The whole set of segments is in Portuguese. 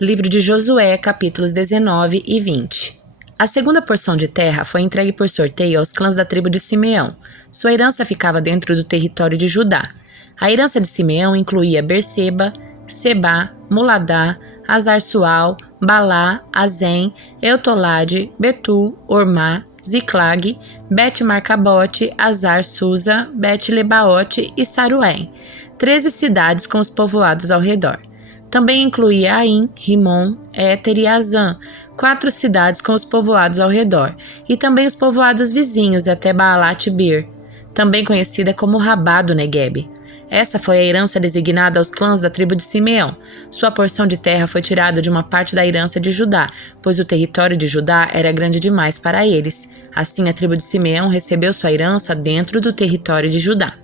Livro de Josué, capítulos 19 e 20. A segunda porção de terra foi entregue por sorteio aos clãs da tribo de Simeão. Sua herança ficava dentro do território de Judá. A herança de Simeão incluía Berseba, Sebá, Moladá, Azar-Sual, Balá, Azem, Eutolade, Betul, Ormá, Ziclag, Bet-Marcabote, Azar-Susa, Bet-Lebaote e Saruém, 13 cidades com os povoados ao redor. Também incluía Aim, Rimon, Éter e Azã, 4 cidades com os povoados ao redor, e também os povoados vizinhos até Baalat-Bir, também conhecida como Rabá do Negueb. Essa foi a herança designada aos clãs da tribo de Simeão. Sua porção de terra foi tirada de uma parte da herança de Judá, pois o território de Judá era grande demais para eles. Assim, a tribo de Simeão recebeu sua herança dentro do território de Judá.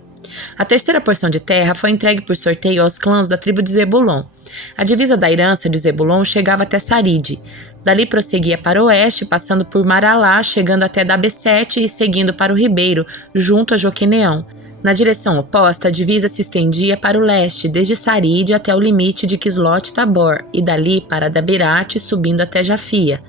A terceira porção de terra foi entregue por sorteio aos clãs da tribo de Zebulon. A divisa da herança de Zebulon chegava até Saride. Dali prosseguia para o oeste, passando por Maralá, chegando até Dabesete e seguindo para o ribeiro, junto a Joqueneão. Na direção oposta, a divisa se estendia para o leste, desde Saride até o limite de Quislot-Tabor, e dali para Daberate, subindo até Jafia.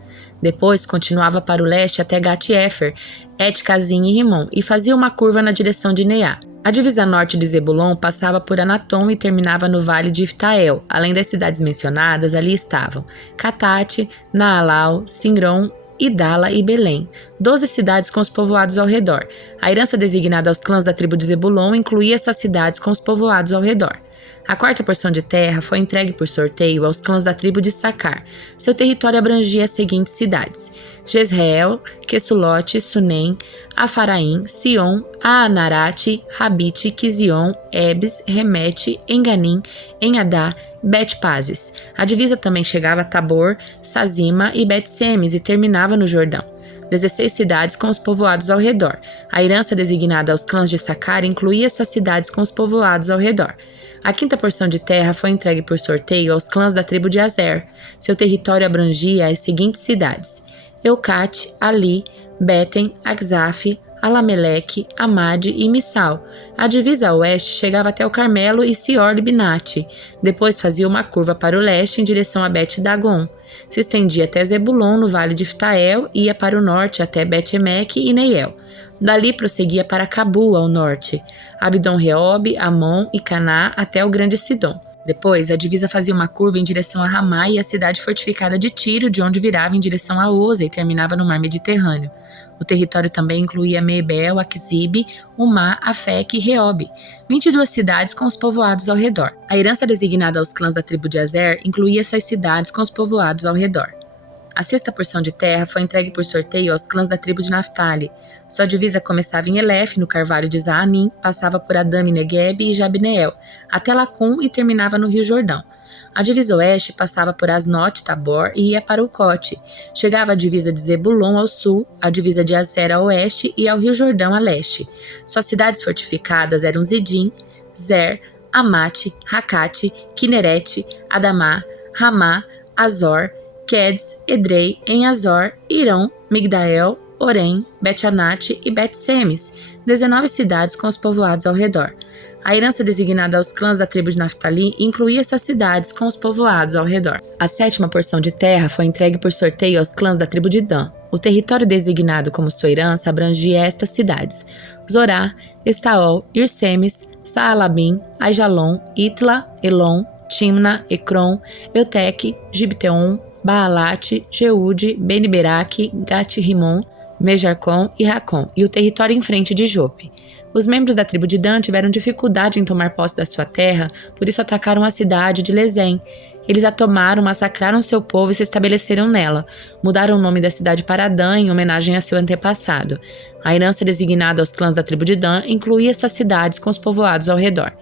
Depois continuava para o leste até Gat-Efer, Et-Cazim e Rimon, e fazia uma curva na direção de Neá. A divisa norte de Zebulon passava por Anatom e terminava no vale de Iftael. Além das cidades mencionadas, ali estavam Catate, Naalau, Sinron, Idala e Belém, 12 cidades com os povoados ao redor. A herança designada aos clãs da tribo de Zebulon incluía essas cidades com os povoados ao redor. A quarta porção de terra foi entregue por sorteio aos clãs da tribo de Sacar. Seu território abrangia as seguintes cidades: Jezreel, Quesulote, Sunem, Afaraim, Sion, Aanarate, Rabite, Quizion, Ebes, Remete, Enganim, Enhadá, Bet-Pazes. A divisa também chegava a Tabor, Sazima e Bet-Semes e terminava no Jordão. 16 cidades com os povoados ao redor. A herança designada aos clãs de Sacar incluía essas cidades com os povoados ao redor. A quinta porção de terra foi entregue por sorteio aos clãs da tribo de Azer. Seu território abrangia as seguintes cidades: Eucate, Ali, Beten, Axaf, Alameleque, Amade e Missal. A divisa a oeste chegava até o Carmelo e Sior-Libinate. Depois fazia uma curva para o leste em direção a Bet-Dagon. Se estendia até Zebulon, no vale de Iftael, e ia para o norte até Bet-Emeque e Neiel. Dali prosseguia para Cabu, ao norte, Abdon-Reob, Amon e Caná até o grande Sidom. Depois, a divisa fazia uma curva em direção a Ramá e a cidade fortificada de Tiro, de onde virava em direção a Oza e terminava no mar Mediterrâneo. O território também incluía Mebel, Aquzibe, Umá, Afec e Reob, 22 cidades com os povoados ao redor. A herança designada aos clãs da tribo de Azer incluía essas cidades com os povoados ao redor. A sexta porção de terra foi entregue por sorteio aos clãs da tribo de Naftali. Sua divisa começava em Elef, no carvalho de Zaanim, passava por Adame Negueb e Jabneel, até Lacum e terminava no Rio Jordão. A divisa oeste passava por Asnot, Tabor e ia para o Cote. Chegava a divisa de Zebulon ao sul, a divisa de Azer a oeste e ao Rio Jordão a leste. Suas cidades fortificadas eram Zidim, Zer, Amate, Rakate, Kinerete, Adamá, Ramá, Azor, Quedes, Edrei, Em-Azor, Irão, Migdael, Orem, Bet-Anate e Bet-Semes, 19 cidades com os povoados ao redor. A herança designada aos clãs da tribo de Naftali incluía essas cidades com os povoados ao redor. A sétima porção de terra foi entregue por sorteio aos clãs da tribo de Dan. O território designado como sua herança abrangia estas cidades: Zorá, Estaol, Irsemes, Saalabim, Aijalon, Itla, Elon, Timna, Ecrom, Eutec, Gibteon, Baalat, Jeude, Beni-Beraque, Gat-Rimon, Mejarcon e Racon, e o território em frente de Jope. Os membros da tribo de Dan tiveram dificuldade em tomar posse da sua terra, por isso atacaram a cidade de Lezém. Eles a tomaram, massacraram seu povo e se estabeleceram nela. Mudaram o nome da cidade para Dan em homenagem a seu antepassado. A herança designada aos clãs da tribo de Dan incluía essas cidades com os povoados ao redor.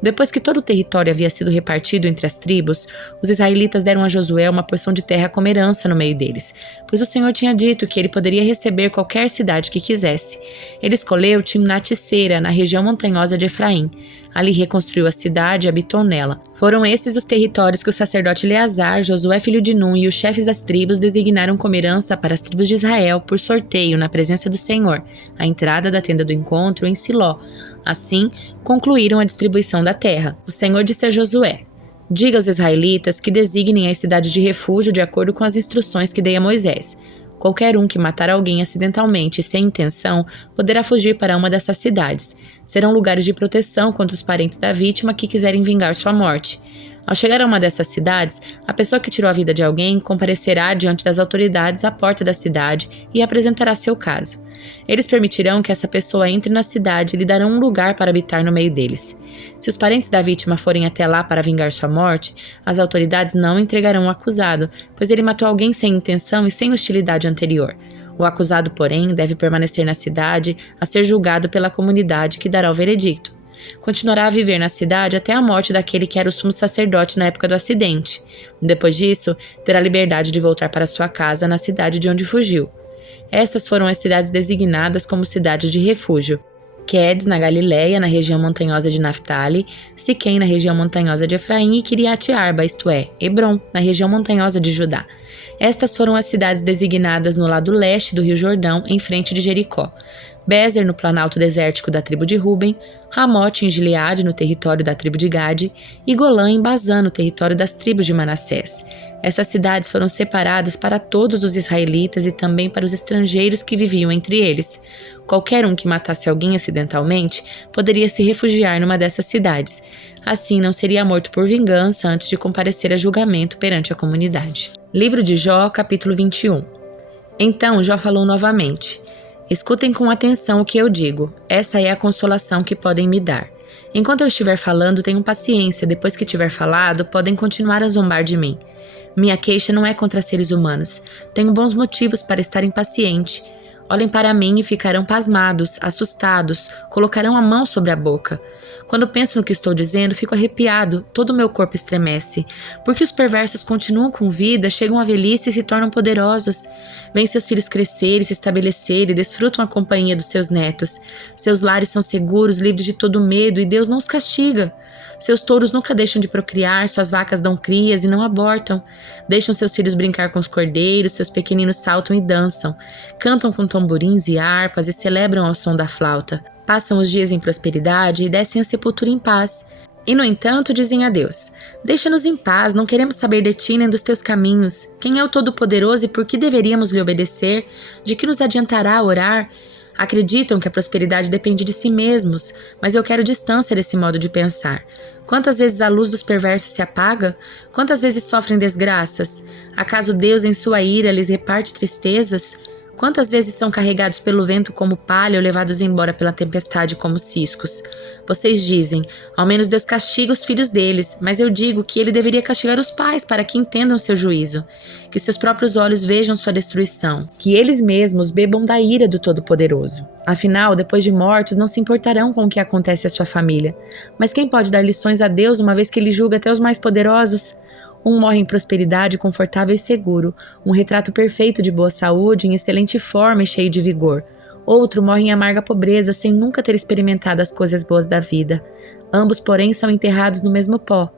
Depois que todo o território havia sido repartido entre as tribos, os israelitas deram a Josué uma porção de terra como herança no meio deles, pois o Senhor tinha dito que ele poderia receber qualquer cidade que quisesse. Ele escolheu Timnat-Sera, na região montanhosa de Efraim. Ali reconstruiu a cidade e habitou nela. Foram esses os territórios que o sacerdote Eleazar, Josué filho de Nun e os chefes das tribos designaram como herança para as tribos de Israel por sorteio na presença do Senhor, à entrada da tenda do encontro em Siló. Assim, concluíram a distribuição da terra. O Senhor disse a Josué: Diga aos israelitas que designem a cidade de refúgio de acordo com as instruções que dei a Moisés. Qualquer um que matar alguém acidentalmente e sem intenção poderá fugir para uma dessas cidades. Serão lugares de proteção contra os parentes da vítima que quiserem vingar sua morte. Ao chegar a uma dessas cidades, a pessoa que tirou a vida de alguém comparecerá diante das autoridades à porta da cidade e apresentará seu caso. Eles permitirão que essa pessoa entre na cidade e lhe darão um lugar para habitar no meio deles. Se os parentes da vítima forem até lá para vingar sua morte, as autoridades não entregarão o acusado, pois ele matou alguém sem intenção e sem hostilidade anterior. O acusado, porém, deve permanecer na cidade a ser julgado pela comunidade que dará o veredicto. Continuará a viver na cidade até a morte daquele que era o sumo sacerdote na época do acidente. Depois disso, terá liberdade de voltar para sua casa na cidade de onde fugiu. Estas foram as cidades designadas como cidades de refúgio: Quedes, na Galiléia, na região montanhosa de Naftali, Siquém, na região montanhosa de Efraim, e Quiriate Arba, isto é, Hebrom, na região montanhosa de Judá. Estas foram as cidades designadas no lado leste do rio Jordão, em frente de Jericó: Bézer, no planalto desértico da tribo de Ruben, Ramote em Gileade, no território da tribo de Gade, e Golã em Bazã, no território das tribos de Manassés. Essas cidades foram separadas para todos os israelitas e também para os estrangeiros que viviam entre eles. Qualquer um que matasse alguém acidentalmente poderia se refugiar numa dessas cidades. Assim, não seria morto por vingança antes de comparecer a julgamento perante a comunidade. Livro de Jó, capítulo 21. Então Jó falou novamente: Escutem com atenção o que eu digo. Essa é a consolação que podem me dar. Enquanto eu estiver falando, tenham paciência. Depois que tiver falado, podem continuar a zombar de mim. Minha queixa não é contra seres humanos. Tenho bons motivos para estar impaciente. Olhem para mim e ficarão pasmados, assustados, colocarão a mão sobre a boca. Quando penso no que estou dizendo, fico arrepiado, todo o meu corpo estremece. Porque os perversos continuam com vida, chegam à velhice e se tornam poderosos. Vêm seus filhos crescer e se estabelecer e desfrutam a companhia dos seus netos. Seus lares são seguros, livres de todo medo, e Deus não os castiga. Seus touros nunca deixam de procriar, suas vacas dão crias e não abortam. Deixam seus filhos brincar com os cordeiros, seus pequeninos saltam e dançam. Cantam com tamborins e harpas e celebram ao som da flauta. Passam os dias em prosperidade e descem à sepultura em paz. E, no entanto, dizem a Deus: Deixa-nos em paz, não queremos saber de ti nem dos teus caminhos. Quem é o Todo-Poderoso e por que deveríamos lhe obedecer? De que nos adiantará orar? Acreditam que a prosperidade depende de si mesmos, mas eu quero distância desse modo de pensar. Quantas vezes a luz dos perversos se apaga? Quantas vezes sofrem desgraças? Acaso Deus, em sua ira, lhes reparte tristezas? Quantas vezes são carregados pelo vento como palha ou levados embora pela tempestade como ciscos? Vocês dizem: ao menos Deus castiga os filhos deles, mas eu digo que ele deveria castigar os pais para que entendam seu juízo, que seus próprios olhos vejam sua destruição, que eles mesmos bebam da ira do Todo-Poderoso. Afinal, depois de mortos, não se importarão com o que acontece à sua família. Mas quem pode dar lições a Deus uma vez que ele julga até os mais poderosos? Um morre em prosperidade, confortável e seguro, um retrato perfeito de boa saúde, em excelente forma e cheio de vigor. Outro morre em amarga pobreza, sem nunca ter experimentado as coisas boas da vida. Ambos, porém, são enterrados no mesmo pó.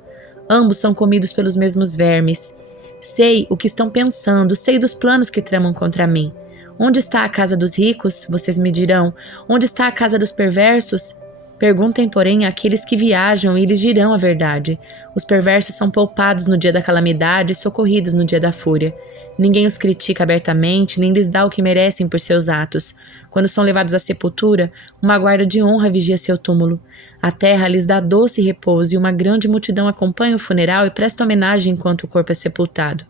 Ambos são comidos pelos mesmos vermes. Sei o que estão pensando, sei dos planos que tramam contra mim. Onde está a casa dos ricos? Vocês me dirão. Onde está a casa dos perversos? Perguntem, porém, àqueles que viajam e lhes dirão a verdade. Os perversos são poupados no dia da calamidade e socorridos no dia da fúria. Ninguém os critica abertamente, nem lhes dá o que merecem por seus atos. Quando são levados à sepultura, uma guarda de honra vigia seu túmulo. A terra lhes dá doce repouso e uma grande multidão acompanha o funeral e presta homenagem enquanto o corpo é sepultado.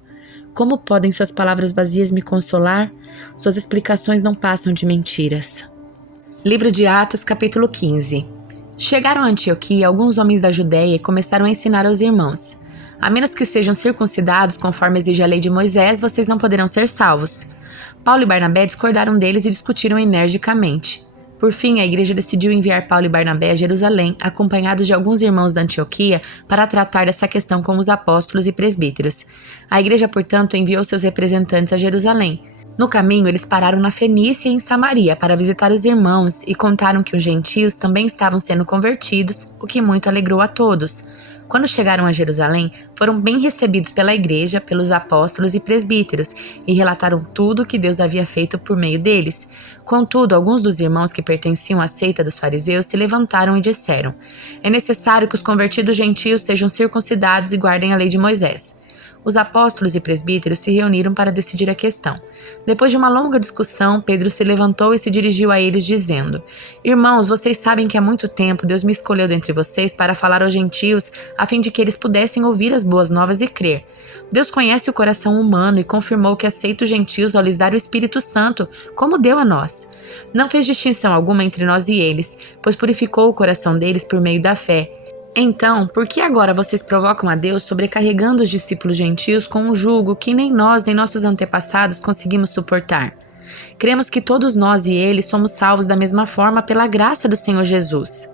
Como podem suas palavras vazias me consolar? Suas explicações não passam de mentiras. Livro de Atos, capítulo 15. Chegaram a Antioquia alguns homens da Judéia e começaram a ensinar aos irmãos: a menos que sejam circuncidados conforme exige a lei de Moisés, vocês não poderão ser salvos. Paulo e Barnabé discordaram deles e discutiram energicamente. Por fim, a igreja decidiu enviar Paulo e Barnabé a Jerusalém, acompanhados de alguns irmãos da Antioquia, para tratar dessa questão com os apóstolos e presbíteros. A igreja, portanto, enviou seus representantes a Jerusalém. No caminho, eles pararam na Fenícia e em Samaria para visitar os irmãos e contaram que os gentios também estavam sendo convertidos, o que muito alegrou a todos. Quando chegaram a Jerusalém, foram bem recebidos pela igreja, pelos apóstolos e presbíteros, e relataram tudo o que Deus havia feito por meio deles. Contudo, alguns dos irmãos que pertenciam à seita dos fariseus se levantaram e disseram: é necessário que os convertidos gentios sejam circuncidados e guardem a lei de Moisés. Os apóstolos e presbíteros se reuniram para decidir a questão. Depois de uma longa discussão, Pedro se levantou e se dirigiu a eles, dizendo: Irmãos, vocês sabem que há muito tempo Deus me escolheu dentre vocês para falar aos gentios, a fim de que eles pudessem ouvir as boas novas e crer. Deus conhece o coração humano e confirmou que aceita os gentios ao lhes dar o Espírito Santo, como deu a nós. Não fez distinção alguma entre nós e eles, pois purificou o coração deles por meio da fé. Então, por que agora vocês provocam a Deus sobrecarregando os discípulos gentios com um jugo que nem nós nem nossos antepassados conseguimos suportar? Cremos que todos nós e eles somos salvos da mesma forma pela graça do Senhor Jesus.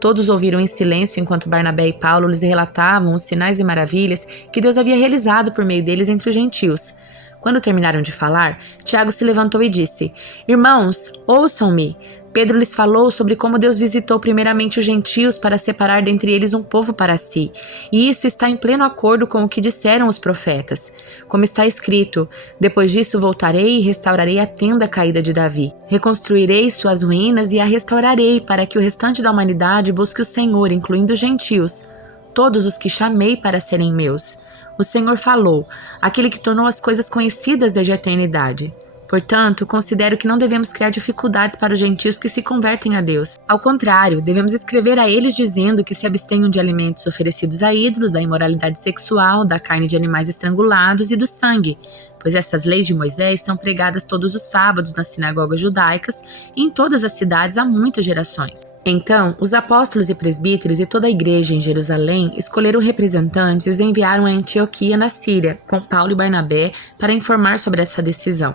Todos ouviram em silêncio enquanto Barnabé e Paulo lhes relatavam os sinais e maravilhas que Deus havia realizado por meio deles entre os gentios. Quando terminaram de falar, Tiago se levantou e disse: Irmãos, ouçam-me. Pedro lhes falou sobre como Deus visitou primeiramente os gentios para separar dentre eles um povo para si, e isso está em pleno acordo com o que disseram os profetas. Como está escrito: depois disso voltarei e restaurarei a tenda caída de Davi. Reconstruirei suas ruínas e a restaurarei, para que o restante da humanidade busque o Senhor, incluindo os gentios, todos os que chamei para serem meus. O Senhor falou, aquele que tornou as coisas conhecidas desde a eternidade. Portanto, considero que não devemos criar dificuldades para os gentios que se convertem a Deus. Ao contrário, devemos escrever a eles dizendo que se abstenham de alimentos oferecidos a ídolos, da imoralidade sexual, da carne de animais estrangulados e do sangue, pois essas leis de Moisés são pregadas todos os sábados nas sinagogas judaicas e em todas as cidades há muitas gerações. Então, os apóstolos e presbíteros e toda a igreja em Jerusalém escolheram representantes e os enviaram a Antioquia, na Síria, com Paulo e Barnabé, para informar sobre essa decisão.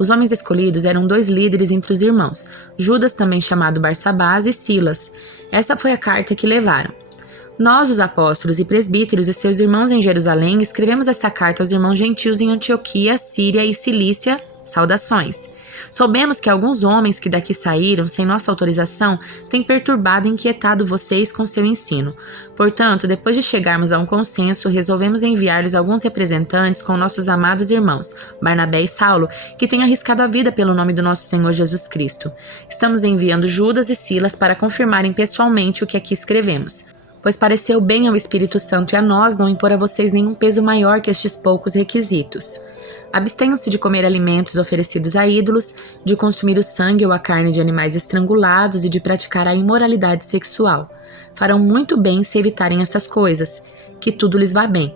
Os homens escolhidos eram 2 líderes entre os irmãos, Judas, também chamado Barsabás, e Silas. Essa foi a carta que levaram. Nós, os apóstolos e presbíteros e seus irmãos em Jerusalém, escrevemos esta carta aos irmãos gentios em Antioquia, Síria e Cilícia. Saudações. Soubemos que alguns homens que daqui saíram, sem nossa autorização, têm perturbado e inquietado vocês com seu ensino. Portanto, depois de chegarmos a um consenso, resolvemos enviar-lhes alguns representantes com nossos amados irmãos, Barnabé e Saulo, que têm arriscado a vida pelo nome do nosso Senhor Jesus Cristo. Estamos enviando Judas e Silas para confirmarem pessoalmente o que aqui escrevemos, pois pareceu bem ao Espírito Santo e a nós não impor a vocês nenhum peso maior que estes poucos requisitos. Abstenham-se de comer alimentos oferecidos a ídolos, de consumir o sangue ou a carne de animais estrangulados e de praticar a imoralidade sexual. Farão muito bem se evitarem essas coisas, que tudo lhes vá bem.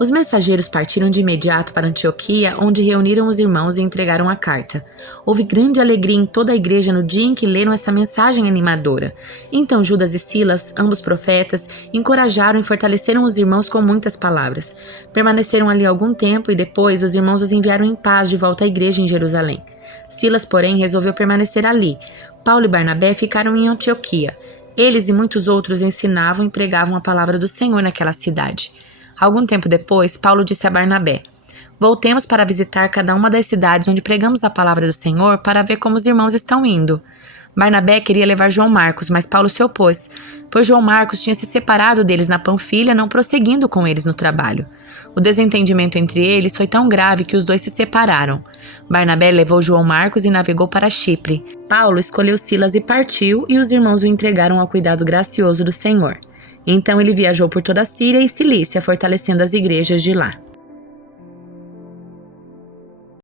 Os mensageiros partiram de imediato para Antioquia, onde reuniram os irmãos e entregaram a carta. Houve grande alegria em toda a igreja no dia em que leram essa mensagem animadora. Então Judas e Silas, ambos profetas, encorajaram e fortaleceram os irmãos com muitas palavras. Permaneceram ali algum tempo e depois os irmãos os enviaram em paz de volta à igreja em Jerusalém. Silas, porém, resolveu permanecer ali. Paulo e Barnabé ficaram em Antioquia. Eles e muitos outros ensinavam e pregavam a palavra do Senhor naquela cidade. Algum tempo depois, Paulo disse a Barnabé: voltemos para visitar cada uma das cidades onde pregamos a palavra do Senhor para ver como os irmãos estão indo. Barnabé queria levar João Marcos, mas Paulo se opôs, pois João Marcos tinha se separado deles na Panfilha, não prosseguindo com eles no trabalho. O desentendimento entre eles foi tão grave que os dois se separaram. Barnabé levou João Marcos e navegou para Chipre. Paulo escolheu Silas e partiu, e os irmãos o entregaram ao cuidado gracioso do Senhor. Então ele viajou por toda a Síria e Cilícia, fortalecendo as igrejas de lá.